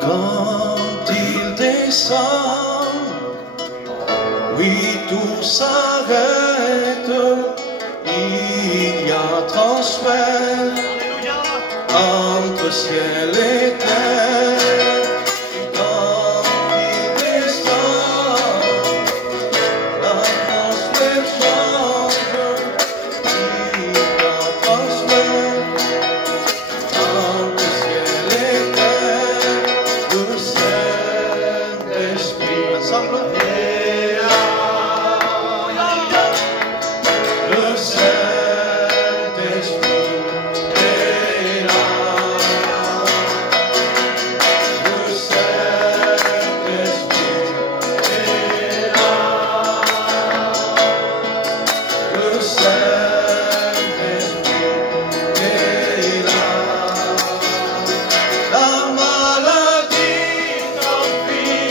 Quand il descend, oui, tout s'arrête. Il y a transfert entre ciel et terre. Quand il descend, l'atmosphère change. Il y a transfert entre ciel et terre. Le Saint-Esprit, ensemble. Le Saint-Esprit est là. Le Saint-Esprit est là. Le Saint-Esprit est là. La maladie t'enfuit,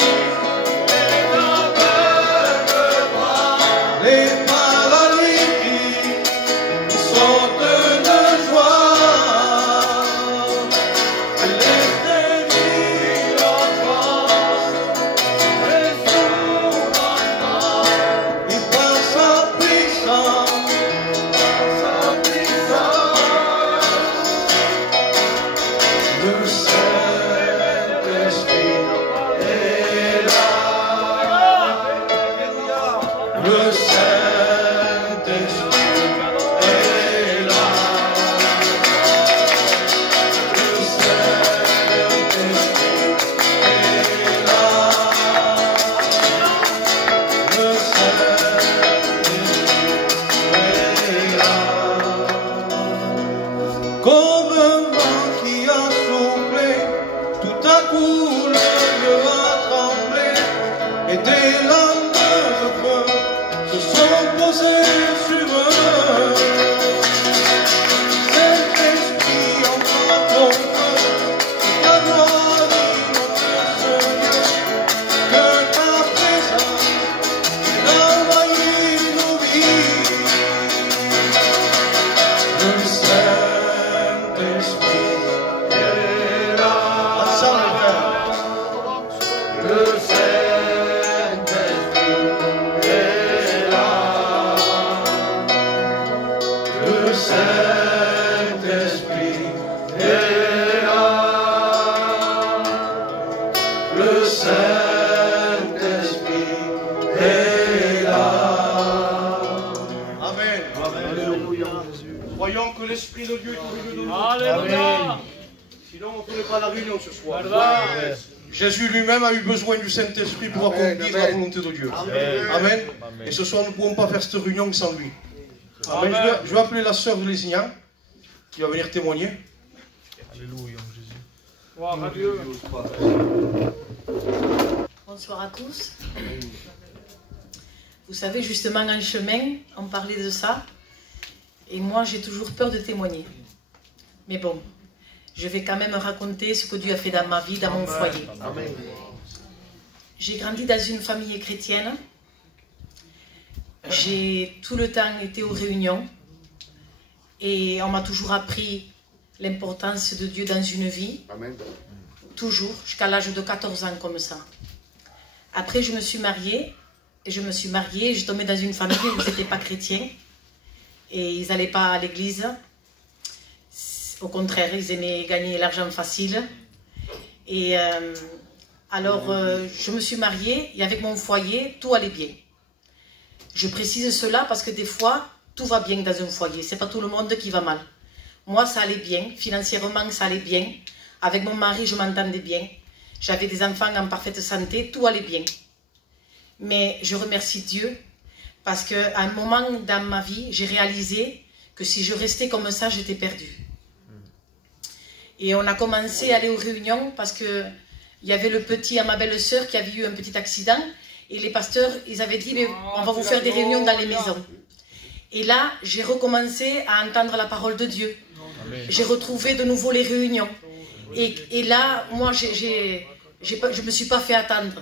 les aveugles voient, les paralytiques sautent de joie, les sténies enfants, les sourds entendent, et par sa puissance, le Saint-Esprit est là. Le Saint-Esprit est là. Le Saint-Esprit est là. Le Saint-Esprit est là. Comme un vent qui a soufflé, tout à coup le lieu a tremblé, et des lames de feu se sont posées sur eux. Saint-Esprit, envoie ton feu, que ta gloire inonde ce lieu, que ta présence envahisse nos vies. Le Saint-Esprit est là. Ensemble, frère. Le Saint-Esprit est là. Le Saint-Esprit est là. Le Saint-Esprit est là. Amen. Croyons que l'Esprit de Dieu est au milieu de nous. Alléluia. Sinon, on ne ferait pas la réunion ce soir. Alléluia. Jésus lui-même a eu besoin du Saint-Esprit pour accomplir la volonté de Dieu. Amen. Et ce soir, nous ne pouvons pas faire cette réunion sans lui. Amen. Je vais appeler la sœur de Lésignan qui va venir témoigner. Alléluia, Jésus. Gloire à Dieu. Bonsoir à tous. Vous savez, justement, en chemin, on parlait de ça. Et moi, j'ai toujours peur de témoigner. Mais bon, je vais quand même raconter ce que Dieu a fait dans ma vie, dans mon foyer. J'ai grandi dans une famille chrétienne. J'ai tout le temps été aux réunions. Et on m'a toujours appris l'importance de Dieu dans une vie. Toujours, jusqu'à l'âge de 14 ans comme ça. Après, je me suis mariée. Et je tombais dans une famille où ils n'étaient pas chrétiens. Et ils n'allaient pas à l'église. Au contraire, ils aimaient gagner l'argent facile. Et alors, je me suis mariée et avec mon foyer, tout allait bien. Je précise cela parce que des fois, tout va bien dans un foyer. Ce n'est pas tout le monde qui va mal. Moi, ça allait bien. Financièrement, ça allait bien. Avec mon mari, je m'entendais bien. J'avais des enfants en parfaite santé. Tout allait bien. Mais je remercie Dieu parce qu'à un moment dans ma vie, j'ai réalisé que si je restais comme ça, j'étais perdue. Et on a commencé à aller aux réunions parce qu'il y avait le petit à ma belle-sœur qui avait eu un petit accident. Et les pasteurs, ils avaient dit, on va vous faire des réunions dans les maisons. Et là, j'ai recommencé à entendre la parole de Dieu. J'ai retrouvé de nouveau les réunions. Et là, moi, je ne me suis pas fait attendre.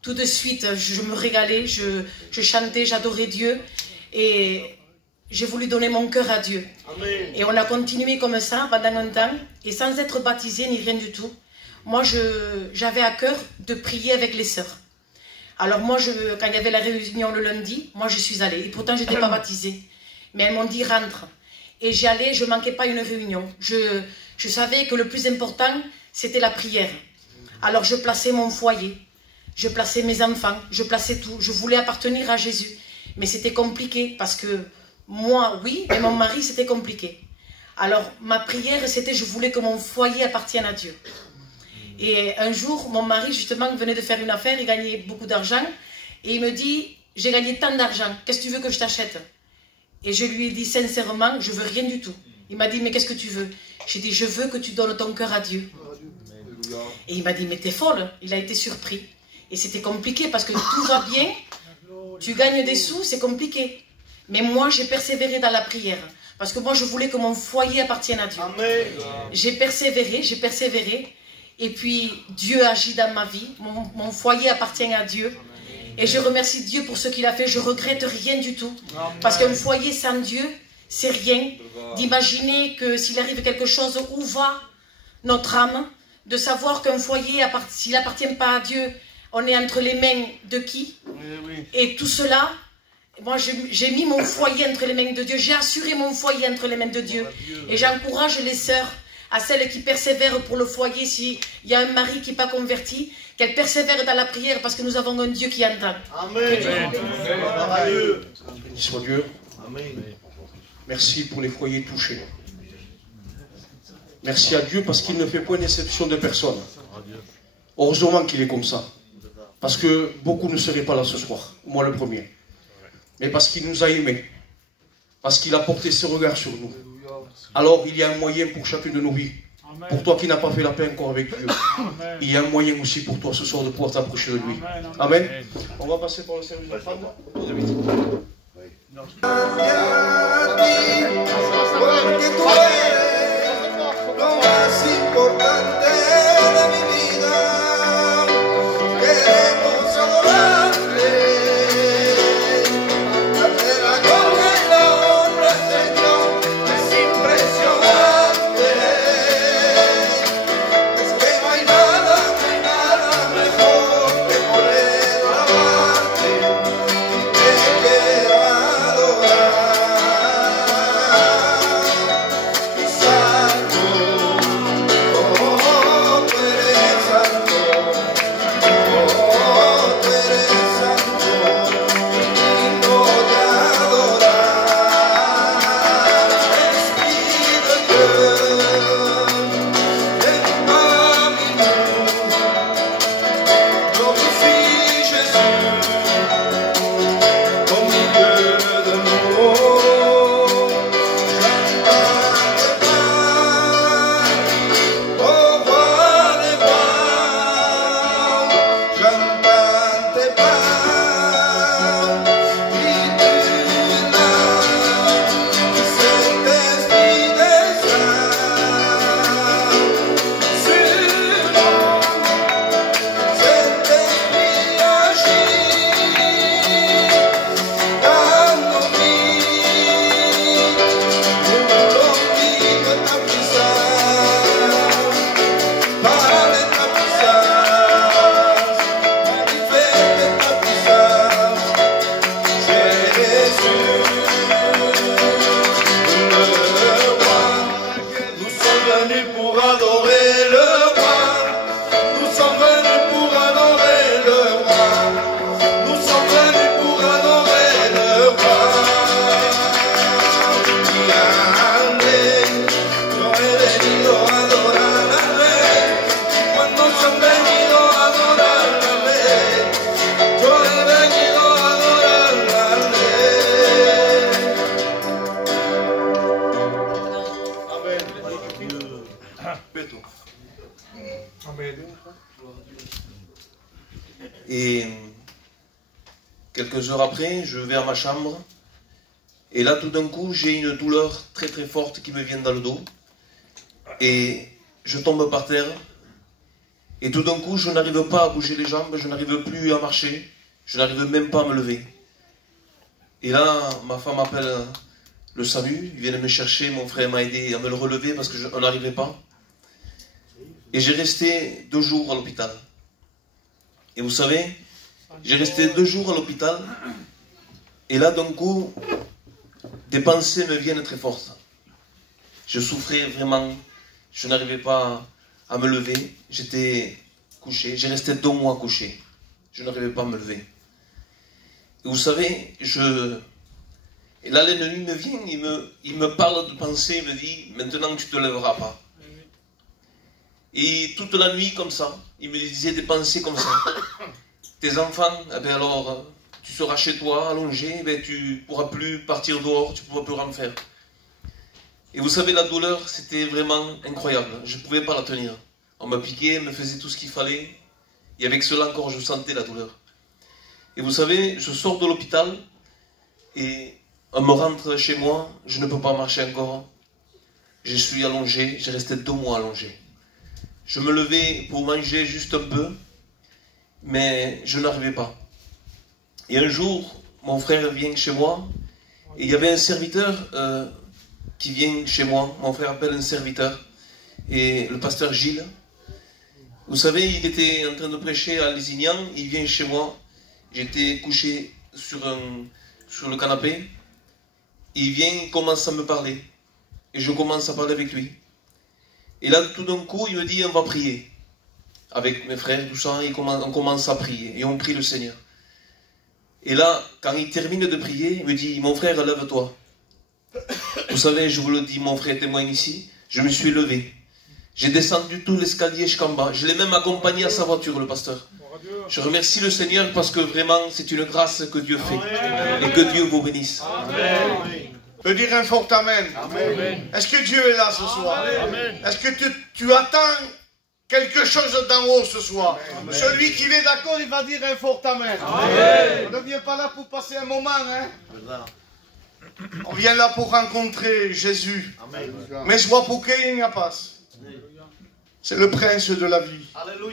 Tout de suite, je me régalais, je chantais, j'adorais Dieu. Et j'ai voulu donner mon cœur à Dieu. Amen. Et on a continué comme ça pendant un temps, et sans être baptisé ni rien du tout. Moi, j'avais à cœur de prier avec les sœurs. Alors moi, quand il y avait la réunion le lundi, moi je suis allée. Et pourtant, je n'étais pas baptisée. Mais elles m'ont dit, rentre. Et j'y allais, je ne manquais pas une réunion. Je savais que le plus important, c'était la prière. Alors je plaçais mon foyer, je plaçais mes enfants, je plaçais tout. Je voulais appartenir à Jésus. Mais c'était compliqué parce que moi, oui, mais mon mari, c'était compliqué. Alors ma prière, c'était je voulais que mon foyer appartienne à Dieu. Et un jour, mon mari, justement, venait de faire une affaire, il gagnait beaucoup d'argent. Et il me dit, j'ai gagné tant d'argent, qu'est-ce que tu veux que je t'achète? Et je lui ai dit sincèrement, je veux rien du tout. Il m'a dit, mais qu'est-ce que tu veux? J'ai dit, je veux que tu donnes ton cœur à Dieu. Et il m'a dit, mais t'es folle. Il a été surpris. Et c'était compliqué parce que tout va bien, tu gagnes des sous, c'est compliqué. Mais moi, j'ai persévéré dans la prière. Parce que moi, je voulais que mon foyer appartienne à Dieu. J'ai persévéré. Et puis, Dieu agit dans ma vie. Mon foyer appartient à Dieu. Et je remercie Dieu pour ce qu'il a fait. Je ne regrette rien du tout. Parce qu'un foyer sans Dieu, c'est rien. D'imaginer que s'il arrive quelque chose, où va notre âme? De savoir qu'un foyer, s'il n'appartient pas à Dieu, on est entre les mains de qui? Et tout cela, moi j'ai mis mon foyer entre les mains de Dieu. J'ai assuré mon foyer entre les mains de Dieu. Et j'encourage les sœurs, à celles qui persévèrent pour le foyer, s'il y a un mari qui n'est pas converti, qu'elles persévèrent dans la prière parce que nous avons un Dieu qui entend. Amen. Béni soit Dieu. Amen. Merci pour les foyers touchés. Merci à Dieu parce qu'il ne fait point d'exception de personne. Heureusement qu'il est comme ça. Parce que beaucoup ne seraient pas là ce soir. Moi le premier. Mais parce qu'il nous a aimés. Parce qu'il a porté ses regards sur nous. Alors il y a un moyen pour chacune de nos vies. Amen. Pour toi qui n'as pas fait la paix encore avec Dieu. Amen. Il y a un moyen aussi pour toi ce soir de pouvoir t'approcher de lui. Amen. Amen. Amen. On va passer par le service de femme. Et quelques heures après, je vais à ma chambre. Et là, tout d'un coup, j'ai une douleur très très forte qui me vient dans le dos. Et je tombe par terre. Et tout d'un coup, je n'arrive pas à bouger les jambes, je n'arrive plus à marcher. Je n'arrive même pas à me lever. Et là, ma femme appelle le salut. Ils viennent me chercher, mon frère m'a aidé à me le relever parce qu'on n'arrivait pas. Et j'ai resté 2 jours à l'hôpital. Et vous savez, j'ai resté 2 jours à l'hôpital. Et là, d'un coup, des pensées me viennent très fortes. Je souffrais vraiment. Je n'arrivais pas à me lever. J'étais couché. J'ai resté 2 mois couché. Je n'arrivais pas à me lever. Et vous savez, et là, l'ennemi me vient, il me parle de pensée, il me dit, maintenant tu ne te lèveras pas. Et toute la nuit, comme ça, il me disait des pensées comme ça. Tes enfants, eh bien alors, tu seras chez toi, allongé, eh bien, tu ne pourras plus partir dehors, tu ne pourras plus rien faire. Et vous savez, la douleur, c'était vraiment incroyable. Je ne pouvais pas la tenir. On m'a piqué, me faisait tout ce qu'il fallait. Et avec cela encore, je sentais la douleur. Et vous savez, je sors de l'hôpital et on me rentre chez moi, je ne peux pas marcher encore. Je suis allongé, j'ai resté 2 mois allongé. Je me levais pour manger juste un peu, mais je n'arrivais pas. Et un jour, mon frère vient chez moi, et il y avait un serviteur qui vient chez moi. Mon frère appelle un serviteur, et le pasteur Gilles. Vous savez, il était en train de prêcher à Lézignan, il vient chez moi. J'étais couché sur le canapé. Il vient, il commence à me parler. Et je commence à parler avec lui. Et là, tout d'un coup, il me dit, on va prier. Avec mes frères, tout ça, on commence à prier. Et on prie le Seigneur. Et là, quand il termine de prier, il me dit, mon frère, lève-toi. Vous savez, je vous le dis, mon frère témoin ici, je me suis levé. J'ai descendu tout l'escalier jusqu'en bas. Je l'ai même accompagné à sa voiture, le pasteur. Je remercie le Seigneur parce que vraiment, c'est une grâce que Dieu fait. Et que Dieu vous bénisse. Amen. Peut dire un fort Amen. Amen. Est-ce que Dieu est là ce soir? Est-ce que tu attends quelque chose d'en haut ce soir? Amen. Celui qui est d'accord, il va dire un fort Amen. Amen. On ne vient pas là pour passer un moment. Hein? On vient là pour rencontrer Jésus. Amen. Mais je vois pour qui il n'y a pas. C'est le prince de la vie.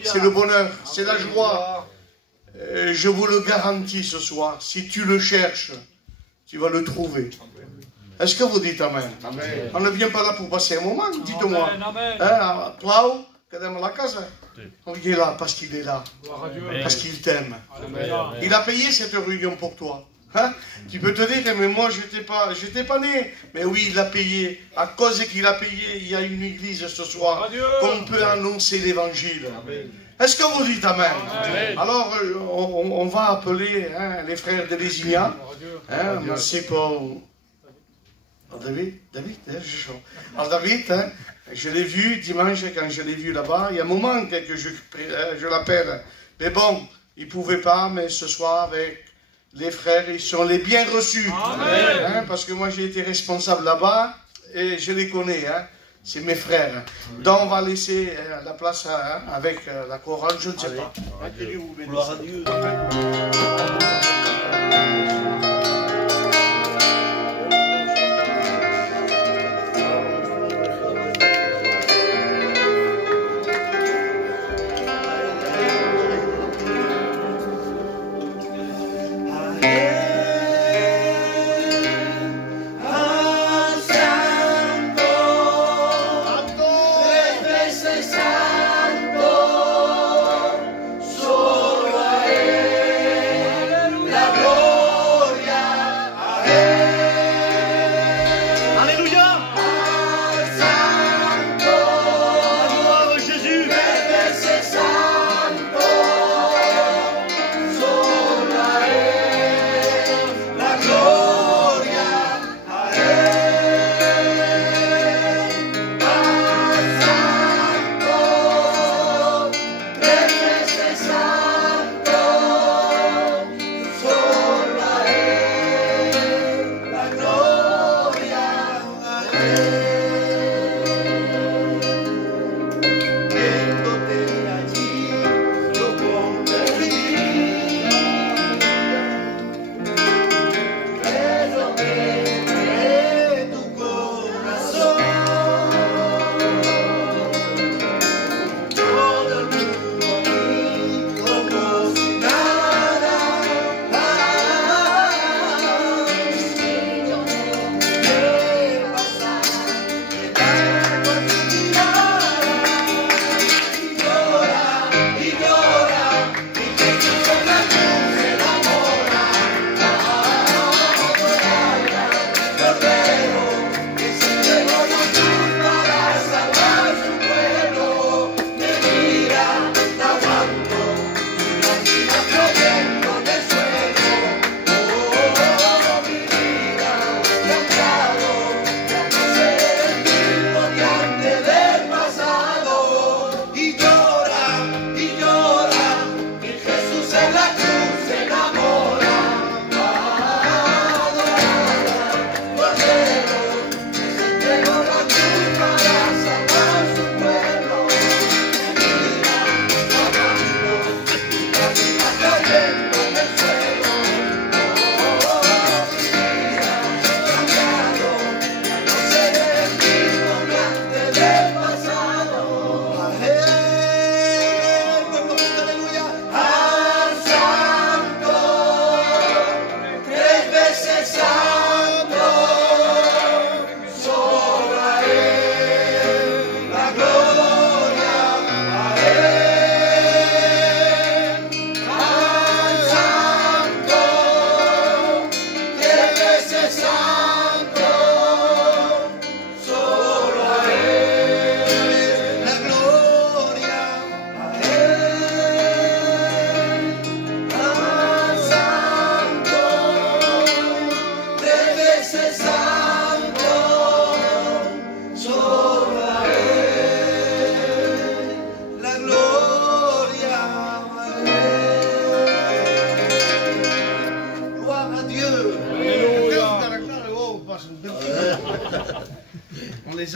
C'est le bonheur. C'est la joie. Et je vous le garantis ce soir. Si tu le cherches, tu vas le trouver. Est-ce que vous dites Amen? Amen. On ne vient pas là pour passer un moment, dites-moi. Hein, Plau, quedamos la casa. On vient là parce qu'il est là. Parce qu'il t'aime. Il a payé cette réunion pour toi. Hein? Tu peux te dire, mais moi j'étais pas né. Mais oui, il a payé. À cause qu'il a payé, il y a une église ce soir qu'on peut annoncer l'évangile. Est-ce que vous dites Amen? Amen. Alors, on va appeler les frères de Lézignan. Merci pour... David, alors David, je l'ai vu dimanche quand je l'ai vu là-bas. Il y a un moment que je l'appelle. Mais bon, il ne pouvait pas, mais ce soir avec les frères, ils sont les bien reçus. Parce que moi j'ai été responsable là-bas et je les connais. C'est mes frères. Donc on va laisser la place avec la chorale, je ne sais pas. Gloire à Dieu.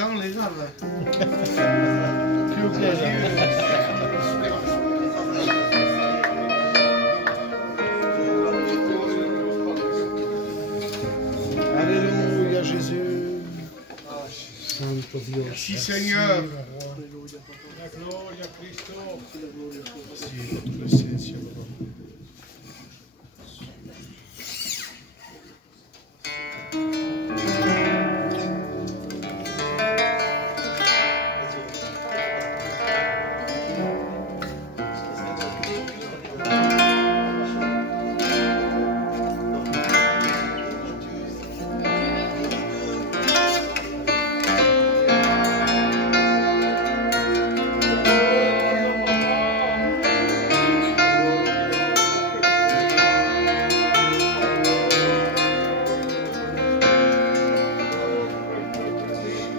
On les a, là. Que plaisir. Alléluia, Jésus. Merci, Seigneur. La gloria a Cristo.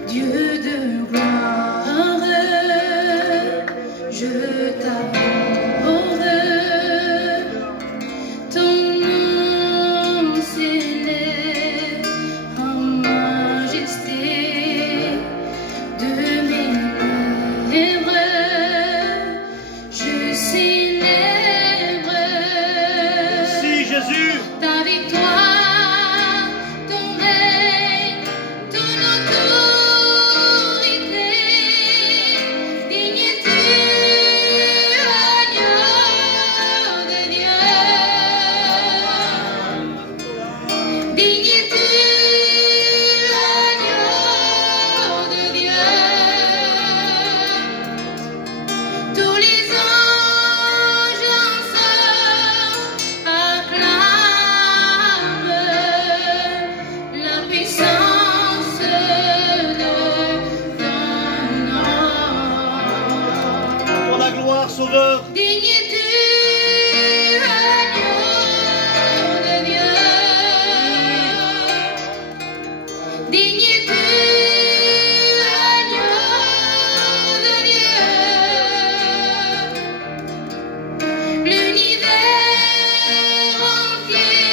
Dieu de gloire, je t'adore, ton nom s'élève en majesté de mes lèvres, je célèbre. Merci, Jésus. Ta victoire, ton règne, ton autorité, digne tu, agneau de Dieu. Digne tu, agneau de Dieu. Tous les anges acclament la puissance de ton nom. Pour la gloire, Sauveur. Digne tu, agneau de Dieu. Digne tu, agneau de Dieu. L'univers entier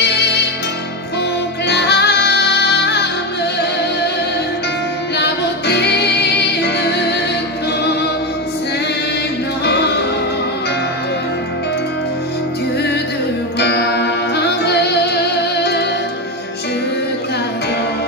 proclame la beauté de ton saint nom. Dieu de gloire, je t'adore,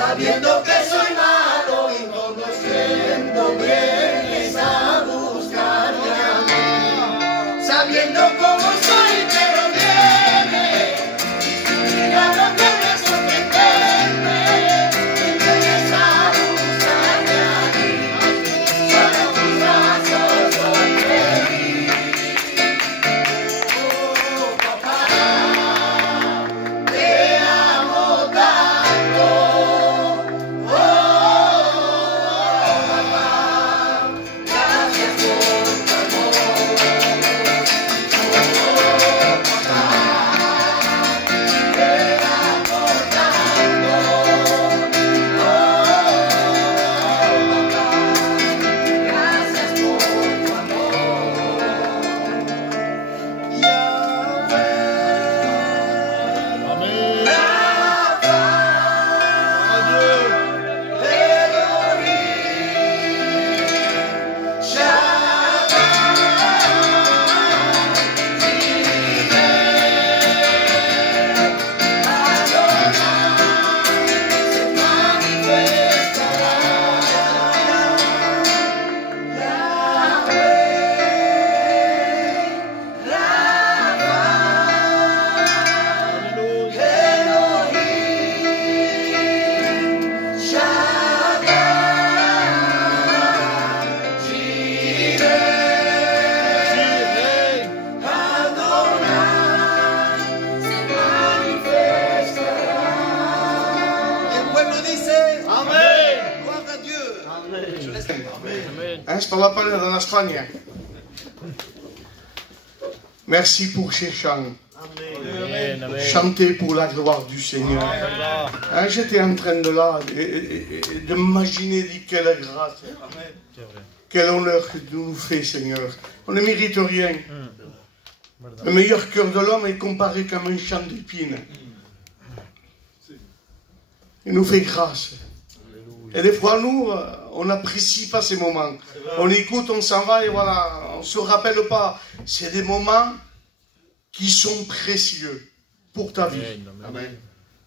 sabiendo que soy malo y conociendo vienes a buscarme a mí, sabiendo cómo soy pero vienes, ya no tienes sorprenderme, vienes a buscarme a mí, solo tus brazos son feliz. Oh papá, te amo tanto. Je parle pas dans l'Espagne. Merci pour ces chants. Chanter pour la gloire du Seigneur. J'étais en train de m'imaginer quelle grâce, quel honneur que tu nous fais, Seigneur. On ne mérite rien. Le meilleur cœur de l'homme est comparé comme un champ d'épines. Il nous fait grâce. Et des fois, nous, on n'apprécie pas ces moments. On écoute, on s'en va et voilà, on ne se rappelle pas. C'est des moments qui sont précieux pour ta vie.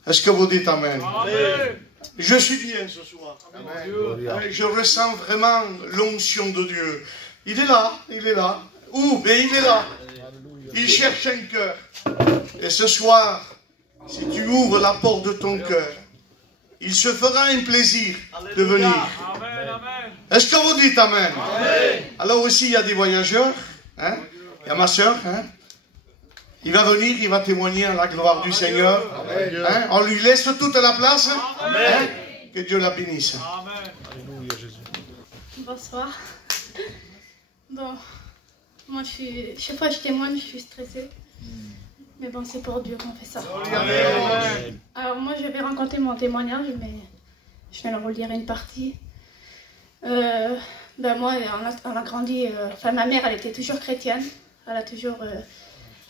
Est-ce que vous dites Amen? Amen. Je suis bien ce soir. Amen. Je ressens vraiment l'onction de Dieu. Il est là, il est là. Où? Mais il est là. Il cherche un cœur. Et ce soir, si tu ouvres la porte de ton cœur, il se fera un plaisir de venir. Est-ce que vous dites Amen? Amen. Alors aussi, il y a des voyageurs. Hein? Il y a ma soeur. Hein? Il va venir, il va témoigner à la gloire du Seigneur. Hein? On lui laisse toute la place. Hein? Que Dieu la bénisse. Amen. Alléluia, Jésus. Bonsoir. Bon, moi chaque fois que je témoigne, je suis stressée. Mais bon, c'est pour Dieu qu'on fait ça. Amen. Alors moi, je vais raconter mon témoignage, mais je vais leur relire une partie. Moi, on a grandi, ma mère, elle était toujours chrétienne. Elle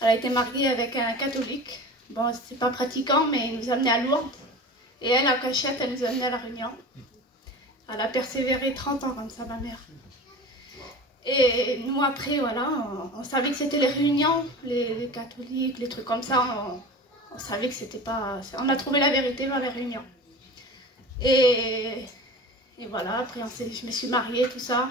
a été mariée avec un catholique. Bon, c'est pas pratiquant, mais il nous amenait à Lourdes. Et elle, à cachette, elle nous amenait à La Réunion. Elle a persévéré 30 ans comme ça, ma mère. Et nous, après, voilà, on savait que c'était les réunions, les catholiques, les trucs comme ça. On savait que c'était pas... On a trouvé la vérité dans les réunions. Et voilà, après, je me suis mariée, tout ça.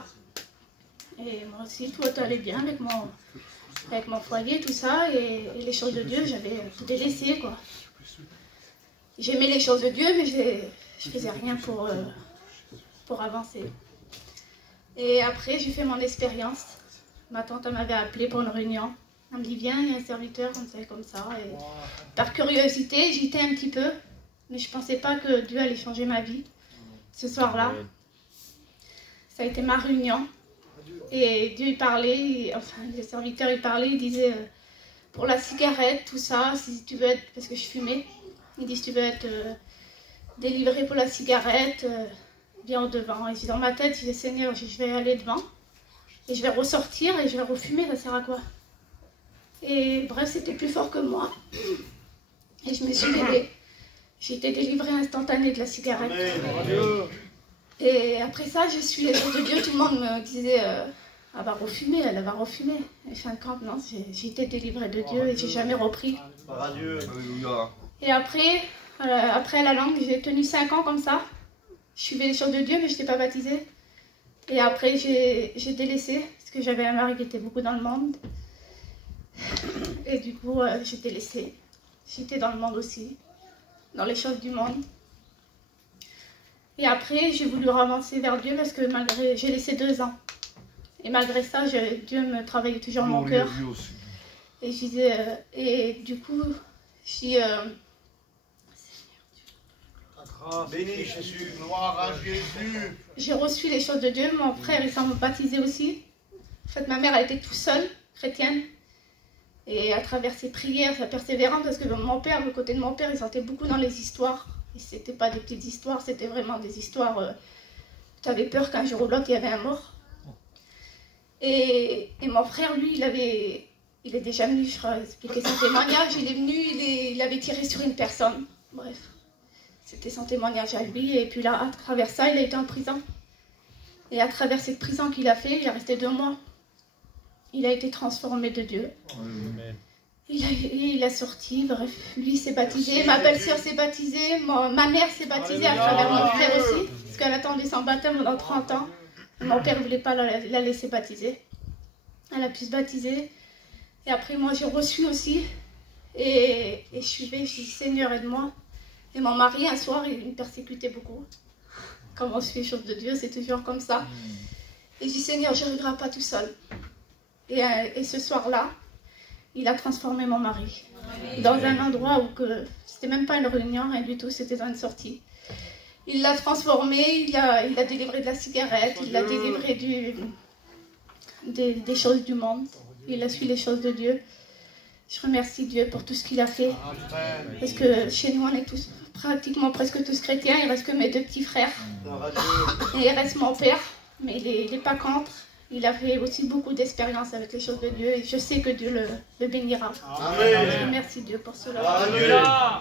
Et moi aussi, tout allait bien avec mon foyer, tout ça. Et les choses de Dieu, j'avais tout délaissé, quoi. J'aimais les choses de Dieu, mais je faisais rien pour avancer. Et après, j'ai fait mon expérience. Ma tante m'avait appelée pour une réunion. Elle me dit, viens, il y a un serviteur, comme ça. Et par curiosité, j'y étais un petit peu. Mais je ne pensais pas que Dieu allait changer ma vie. Ce soir-là, ça a été ma réunion. Et Dieu, il parlait, le serviteur, il parlait, il disait, pour la cigarette, tout ça, si tu veux être, parce que je fumais, il dit, si tu veux être délivré pour la cigarette, viens au devant. Et dans ma tête, je disais, Seigneur, je vais aller devant, et je vais ressortir, et je vais refumer, ça sert à quoi? Et bref, c'était plus fort que moi. Et je me suis levée. J'ai été délivrée instantanée de la cigarette. Amen. Et après ça, je suis les jours de Dieu, tout le monde me disait, elle va refumer, elle va refumer. Et fin de compte, non, j'ai été délivrée de Dieu et j'ai jamais repris. Et après, Après la langue, j'ai tenu 5 ans comme ça. Je suivais les choses de Dieu, mais je n'étais pas baptisée. Et après, j'ai délaissé, parce que j'avais un mari qui était beaucoup dans le monde. Et du coup, j'ai délaissé. J'étais dans le monde aussi, dans les choses du monde. Et après, j'ai voulu avancer vers Dieu, parce que malgré, j'ai laissé 2 ans. Et malgré ça, Dieu me travaillait toujours mon cœur. Et je disais, et du coup, béni Jésus, gloire à Jésus. J'ai reçu les choses de Dieu. Mon frère, il s'en baptisé aussi. En fait, ma mère, elle était toute seule, chrétienne. Et à travers ses prières, sa persévérance, parce que mon père, le côté de mon père, il sentait beaucoup dans les histoires. Et c'était pas des petites histoires, c'était vraiment des histoires. Tu avais peur qu'un jour ou l'autre, il y avait un mort. Et mon frère, lui, il est déjà venu, je crois, expliquer son témoignage. Il est venu, il avait tiré sur une personne. Bref, c'était son témoignage à lui. Et puis là, à travers ça, il a été en prison. Et à travers cette prison qu'il a fait, il est resté 2 mois. Il a été transformé de Dieu. Amen. Il a sorti, bref, lui s'est baptisé, ma belle-sœur s'est baptisée, ma mère s'est baptisée à travers mon frère aussi, parce qu'elle attendait son baptême pendant 30 ans. Mon père ne voulait pas la laisser baptiser. Elle a pu se baptiser. Et après, moi, j'ai reçu aussi. Et je suivais, je dis, Seigneur, aide-moi. Et mon mari, un soir, il me persécutait beaucoup. Quand on suit les choses de Dieu, c'est toujours comme ça. Et je dis, Seigneur, je n'arriverai pas tout seul. Et ce soir-là, il a transformé mon mari. Dans un endroit où c'était même pas une réunion, rien du tout, c'était dans une sortie. Il l'a transformé, il a délivré de la cigarette, il a délivré des choses du monde. Il a suivi les choses de Dieu. Je remercie Dieu pour tout ce qu'il a fait. Parce que chez nous, on est tous, pratiquement presque tous chrétiens. Il reste que mes 2 petits frères. Et il reste mon père, mais il n'est pas contre. Il a fait aussi beaucoup d'expériences avec les choses de Dieu. Et je sais que Dieu le bénira. Amen. Je remercie Dieu pour cela. Alléluia.